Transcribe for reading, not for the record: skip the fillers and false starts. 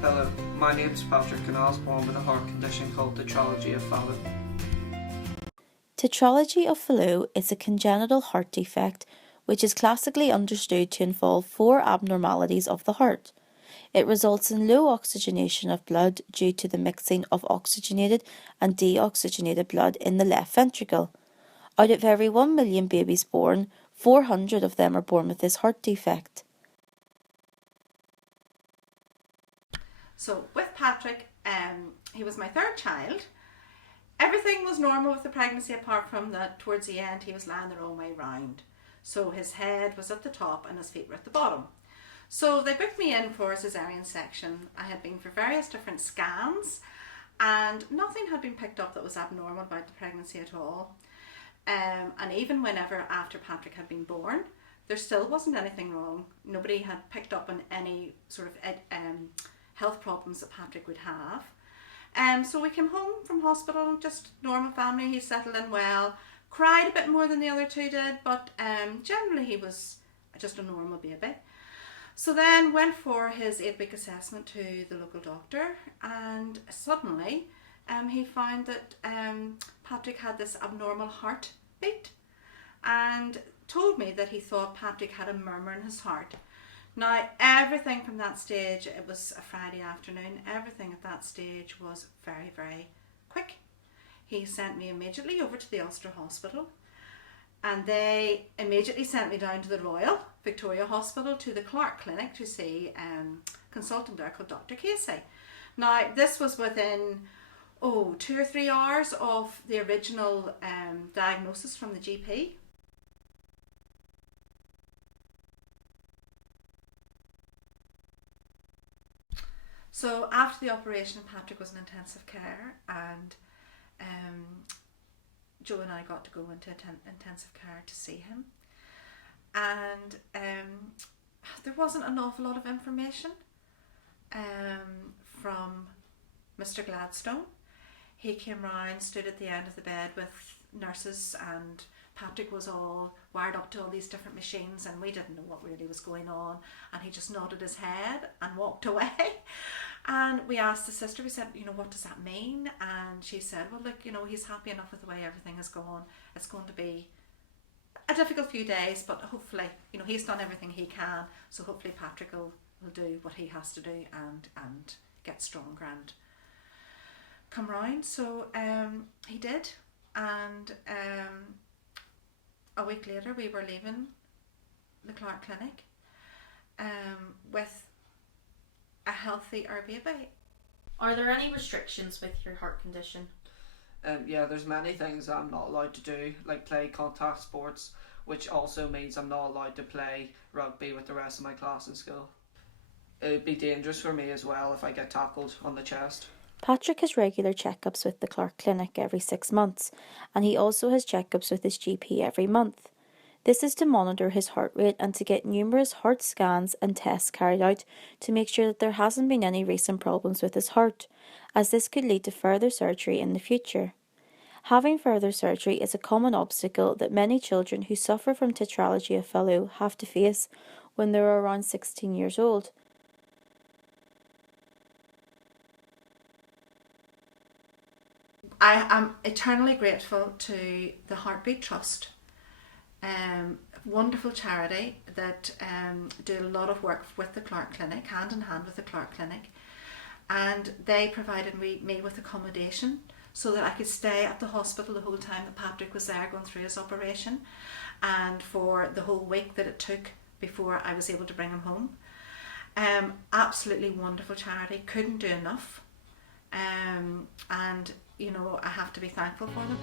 Hello, my name's Patrick and I was born with a heart condition called tetralogy of Fallot. Tetralogy of Fallot is a congenital heart defect which is classically understood to involve 4 abnormalities of the heart. It results in low oxygenation of blood due to the mixing of oxygenated and deoxygenated blood in the left ventricle. Out of every 1 million babies born, 400 of them are born with this heart defect. So with Patrick, he was my 3rd child. Everything was normal with the pregnancy apart from that towards the end he was lying the wrong way round. So his head was at the top and his feet were at the bottom. So they booked me in for a cesarean section. I had been for various different scans and nothing had been picked up that was abnormal about the pregnancy at all. And even whenever after Patrick had been born, there still wasn't anything wrong. Nobody had picked up on any sort of health problems that Patrick would have. So we came home from hospital, just normal family. He settled in well, cried a bit more than the other 2 did, but generally he was just a normal baby. So then went for his 8-week assessment to the local doctor, and suddenly he found that Patrick had this abnormal heartbeat and told me that he thought Patrick had a murmur in his heart. Now, everything from that stage, it was a Friday afternoon, everything at that stage was very, very quick. He sent me immediately over to the Ulster Hospital, and they immediately sent me down to the Royal Victoria Hospital to the Clark Clinic to see a consultant there called Dr. Casey. Now, this was within 2 or 3 hours of the original diagnosis from the GP. So after the operation, Patrick was in intensive care, and Joe and I got to go into intensive care to see him. And there wasn't an awful lot of information from Mr. Gladstone. He came round, stood at the end of the bed with nurses, and Patrick was all wired up to all these different machines and we didn't know what really was going on, and he just nodded his head and walked away. And we asked the sister, we said, what does that mean? And she said, well, look, he's happy enough with the way everything has gone. It's going to be a difficult few days, but hopefully, he's done everything he can, so hopefully Patrick will do what he has to do and get stronger and come round. So he did, and a week later we were leaving the Clark Clinic with a healthier baby. Are there any restrictions with your heart condition? Yeah, there's many things I'm not allowed to do, like play contact sports, which also means I'm not allowed to play rugby with the rest of my class in school. It would be dangerous for me as well if I get tackled on the chest. Patrick has regular checkups with the Clark Clinic every 6 months, and he also has checkups with his GP every month. This is to monitor his heart rate and to get numerous heart scans and tests carried out to make sure that there hasn't been any recent problems with his heart, as this could lead to further surgery in the future. Having further surgery is a common obstacle that many children who suffer from tetralogy of Fallot have to face when they are around 16 years old. I am eternally grateful to the Heartbeat Trust, wonderful charity that do a lot of work with the Clark Clinic, hand in hand with the Clark Clinic, and they provided me with accommodation so that I could stay at the hospital the whole time that Patrick was there going through his operation, and for the whole week that it took before I was able to bring him home. Absolutely wonderful charity, couldn't do enough, and I have to be thankful for them.